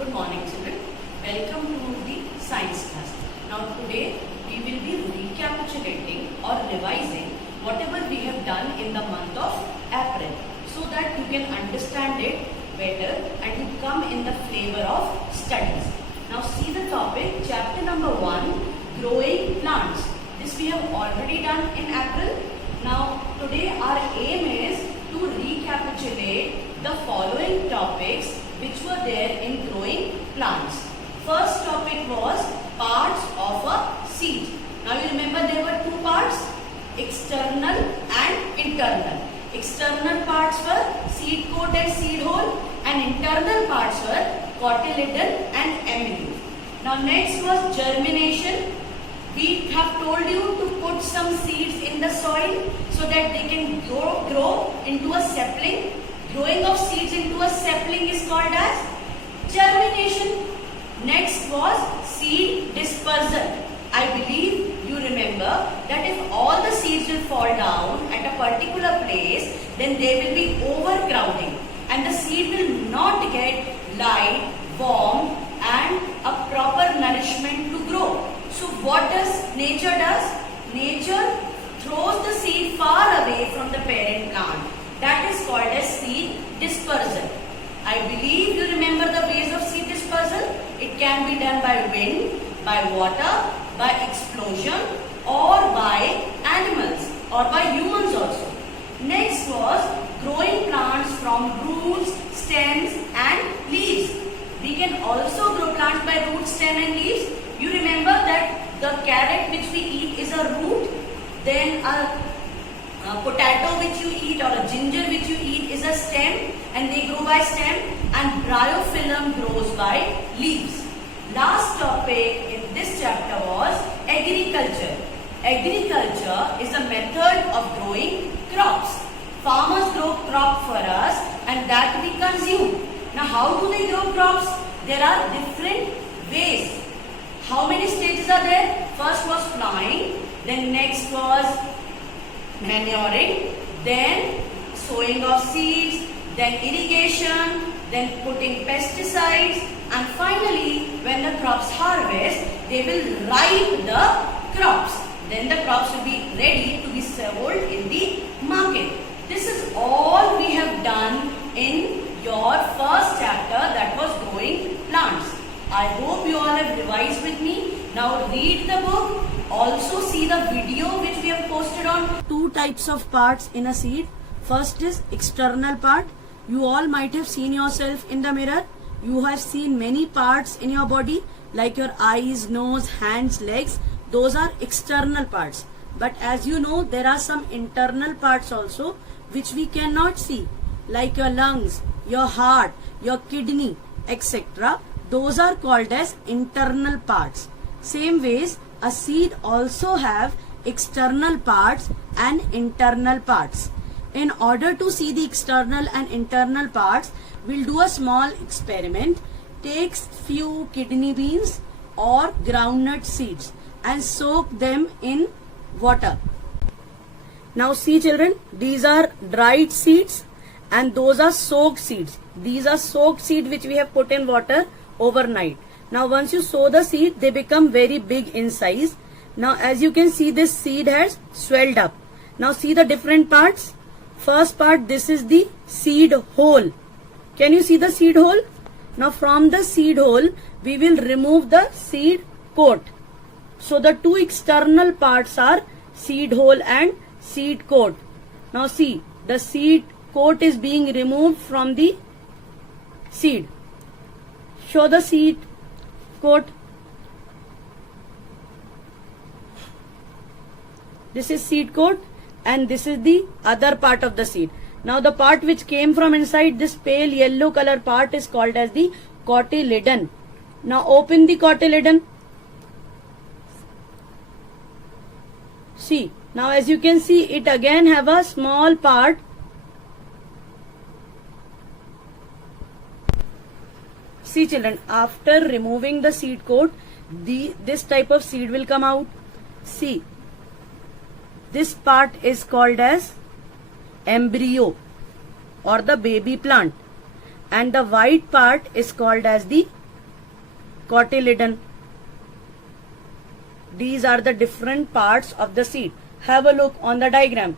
Good morning, children. Welcome to the science class. Now today we will be recapitulating or revising whatever we have done in the month of April so that you can understand it better and you come in the flavor of studies. Now see the topic, chapter number 1, growing plants. This we have already done in April. Now today our aim is to recapitulate the following topics which were there in growing plants. First topic was parts of a seed. Now you remember there were two parts, external and internal. External parts were seed coat and seed hole, and internal parts were cotyledon and embryo. Now next was germination. We have told you to put some seeds in the soil so that they can grow into a sapling. Growing of seeds into a sapling is called as germination. Next was seed dispersal. I believe you remember that if all the seeds will fall down at a particular place, then there will be overcrowding and the seed will not get light, warmth and a proper nourishment to grow. So what does nature does? Nature throws the seed far away from the parent plant. That is called as seed dispersal. I believe you remember the ways of seed dispersal. It can be done by wind, by water, by explosion or by animals or by humans also. Next was growing plants from roots, stems and leaves. We can also grow plants by root, stem and leaves. You remember that the carrot which we eat is a root, then a potato which you eat or a ginger which you eat is a stem and they grow by stem, and bryophyllum grows by leaves. Last topic in this chapter was agriculture. Agriculture is a method of growing crops. Farmers grow crop for us and that we consume. Now how do they grow crops? There are different ways. How many stages are there? First was plowing, then next was manuring, then sowing of seeds, then irrigation, then putting pesticides, and finally when the crops harvest, they will ripe the crops. Then the crops will be ready to be sold in the market. This is all we have done in your first chapter, that was growing plants. I hope you all have revised with me. Now read the book. Also see the video which we have posted on. Two types of parts in a seed. First is external part. You all might have seen yourself in the mirror. You have seen many parts in your body like your eyes, nose, hands, legs. Those are external parts. But as you know, there are some internal parts also which we cannot see, like your lungs, your heart, your kidney, etc. Those are called as internal parts. Same ways, a seed also have external parts and internal parts. In order to see the external and internal parts, we'll do a small experiment. Take few kidney beans or groundnut seeds and soak them in water. Now see children, these are dried seeds and those are soaked seeds. These are soaked seeds which we have put in water overnight. Now once you sow the seed, they become very big in size. Now as you can see, this seed has swelled up. Now see the different parts. First part, this is the seed hole. Can you see the seed hole? Now from the seed hole, we will remove the seed coat. So the two external parts are seed hole and seed coat. Now see, the seed coat is being removed from the seed. Show the seed coat. This is seed coat and this is the other part of the seed. Now the part which came from inside, this pale yellow color part, is called as the cotyledon. Now open the cotyledon. See, now as you can see, it again have a small part. See children, after removing the seed coat, this type of seed will come out. See, this part is called as embryo or the baby plant, and the white part is called as the cotyledon. These are the different parts of the seed. Have a look on the diagram.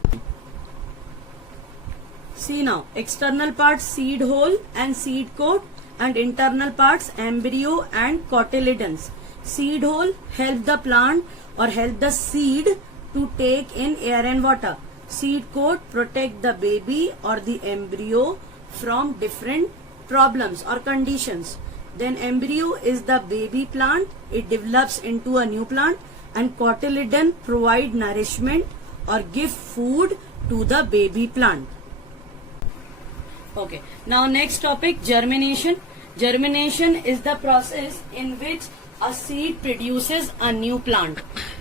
See now, external parts seed hole and seed coat, and internal parts embryo and cotyledons. Seed hole help the plant or help the seed to take in air and water. Seed coat protect the baby or the embryo from different problems or conditions. Then embryo is the baby plant, it develops into a new plant, and cotyledon provide nourishment or give food to the baby plant. Okay, now next topic, germination. Germination is the process in which a seed produces a new plant.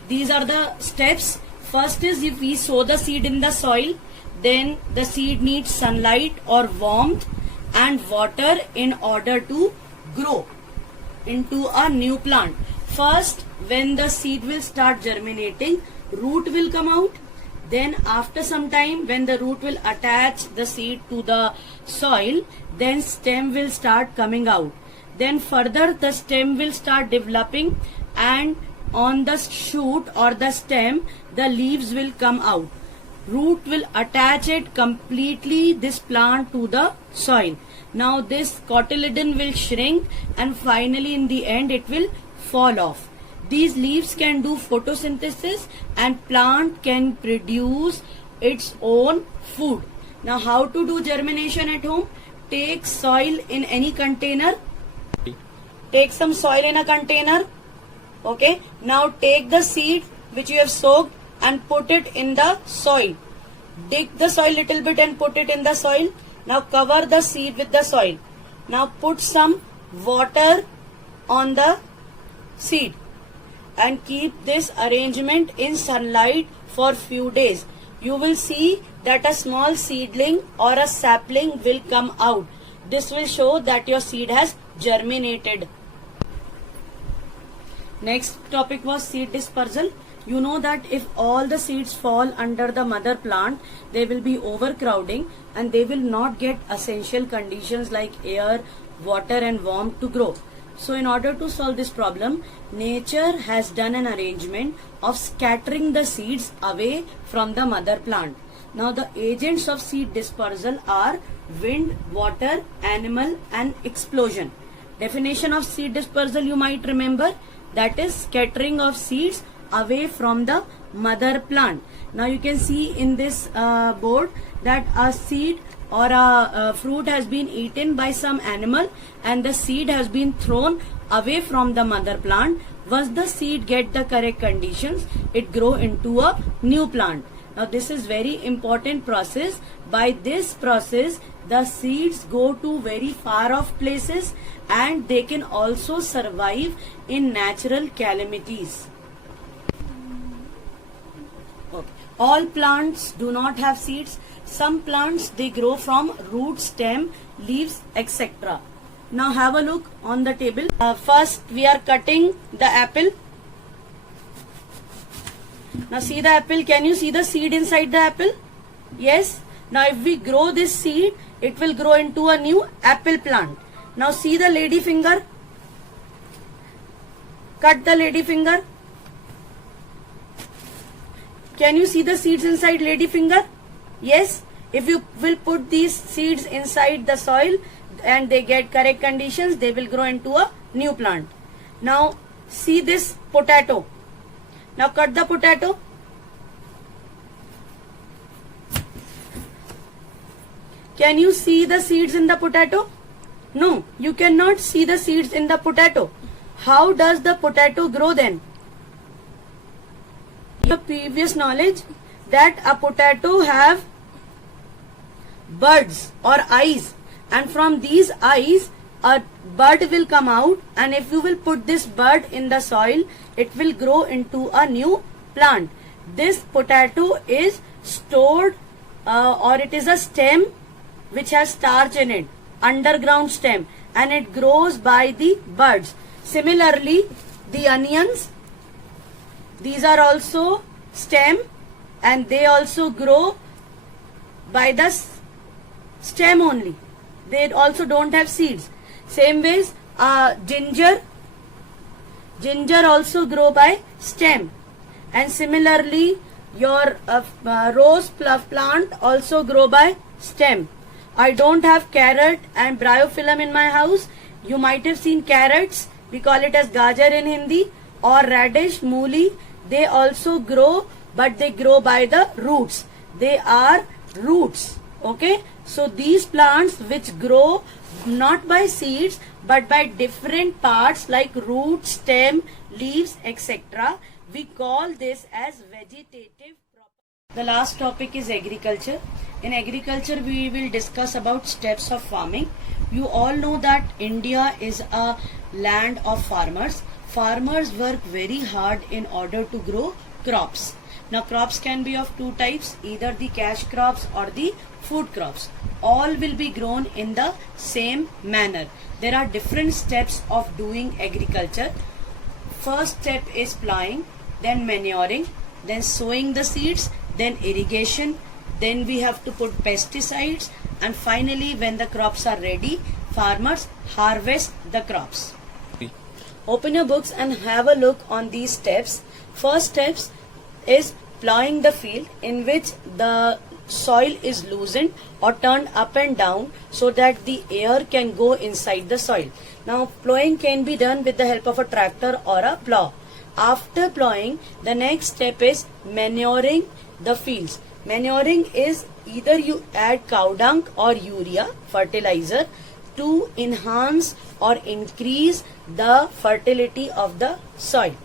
These are the steps. First is if we sow the seed in the soil, then the seed needs sunlight or warmth and water in order to grow into a new plant. First, when the seed will start germinating, root will come out. Then after some time, when the root will attach the seed to the soil, then stem will start coming out. Then further the stem will start developing, and on the shoot or the stem, the leaves will come out. Root will attach it completely, this plant, to the soil. Now this cotyledon will shrink, and finally in the end it will fall off. These leaves can do photosynthesis and plant can produce its own food. Now how to do germination at home? Take soil in any container. Take some soil in a container. Okay. Now take the seed which you have soaked and put it in the soil. Dig the soil little bit and put it in the soil. Now cover the seed with the soil. Now put some water on the seed and keep this arrangement in sunlight for few days. You will see that a small seedling or a sapling will come out. This will show that your seed has germinated. Next topic was seed dispersal. You know that if all the seeds fall under the mother plant, they will be overcrowding and they will not get essential conditions like air, water and warmth to grow. So in order to solve this problem, nature has done an arrangement of scattering the seeds away from the mother plant. Now the agents of seed dispersal are wind, water, animal and explosion. Definition of seed dispersal you might remember, that is scattering of seeds away from the mother plant. Now you can see in this board that a seed or a fruit has been eaten by some animal and the seed has been thrown away from the mother plant. Once the seed get the correct conditions, it grow into a new plant. Now this is very important process. By this process, the seeds go to very far off places and they can also survive in natural calamities. Okay. All plants do not have seeds. Some plants they grow from root, stem, leaves, etc. Now have a look on the table. First we are cutting the apple. Now see the apple. Can you see the seed inside the apple? Yes. Now if we grow this seed, it will grow into a new apple plant. Now see the lady finger. Cut the lady finger. Can you see the seeds inside lady finger? Yes. If you will put these seeds inside the soil and they get correct conditions, they will grow into a new plant. Now see this potato. Now cut the potato. Can you see the seeds in the potato? No, you cannot see the seeds in the potato. How does the potato grow then? The previous knowledge that a potato have buds or eyes, and from these eyes a bud will come out, and if you will put this bud in the soil, it will grow into a new plant. This potato is stored or it is a stem which has starch in it, underground stem, and it grows by the buds. Similarly, the onions, these are also stem and they also grow by the stem only. They also don't have seeds. Same ways, ginger, Ginger also grow by stem. And similarly, your rose plant also grow by stem. I don't have carrot and bryophyllum in my house. You might have seen carrots. We call it as gajar in Hindi, or radish, mooli. They also grow, but they grow by the roots. They are roots. Okay. So these plants which grow not by seeds but by different parts like root, stem, leaves, etc. We call this as vegetative. The last topic is agriculture. In agriculture, we will discuss about steps of farming. You all know that India is a land of farmers. Farmers work very hard in order to grow crops. Now, crops can be of two types, either the cash crops or the food crops. All will be grown in the same manner. There are different steps of doing agriculture. First step is plowing, then manuring, then sowing the seeds, then irrigation, then we have to put pesticides, and finally when the crops are ready, farmers harvest the crops. Open your books and have a look on these steps. First steps is plowing the field, in which the soil is loosened or turned up and down so that the air can go inside the soil. Now plowing can be done with the help of a tractor or a plow. After plowing, the next step is manuring the fields. Manuring is either you add cow dung or urea fertilizer to enhance or increase the fertility of the soil.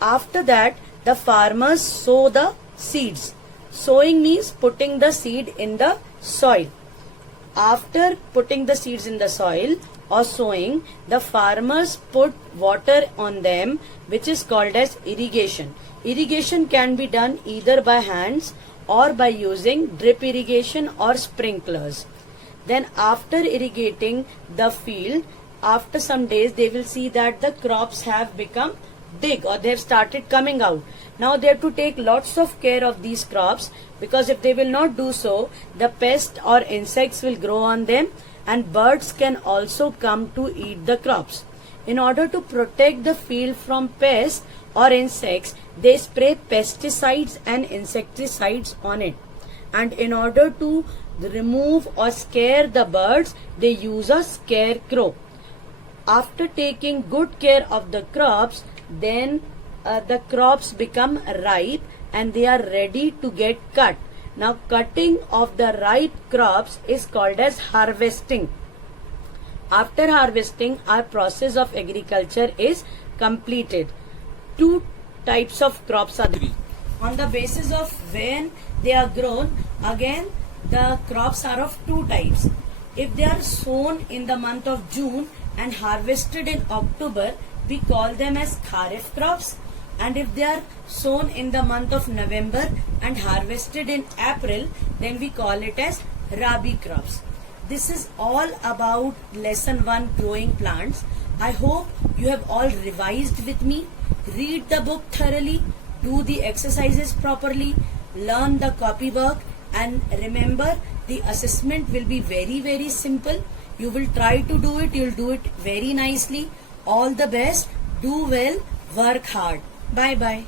After that, the farmers sow the seeds. Sowing means putting the seed in the soil. After putting the seeds in the soil or sowing, the farmers put water on them, which is called as irrigation. Irrigation can be done either by hands or by using drip irrigation or sprinklers. Then after irrigating the field, after some days they will see that the crops have become big or they have started coming out. Now they have to take lots of care of these crops, because if they will not do so, the pests or insects will grow on them, and birds can also come to eat the crops. In order to protect the field from pests or insects, they spray pesticides and insecticides on it. And in order to remove or scare the birds, they use a scarecrow. After taking good care of the crops, then the crops become ripe and they are ready to get cut. Now cutting of the ripe crops is called as harvesting. After harvesting, our process of agriculture is completed. Two types of crops are there. On the basis of when they are grown, again the crops are of two types. If they are sown in the month of June and harvested in October, we call them as kharif crops. And if they are sown in the month of November and harvested in April, then we call it as rabi crops. This is all about lesson 1, growing plants. I hope you have all revised with me. Read the book thoroughly, do the exercises properly, learn the copy work, and remember, the assessment will be very, very simple. You will try to do it, you'll do it very nicely. All the best, do well, work hard. Bye bye.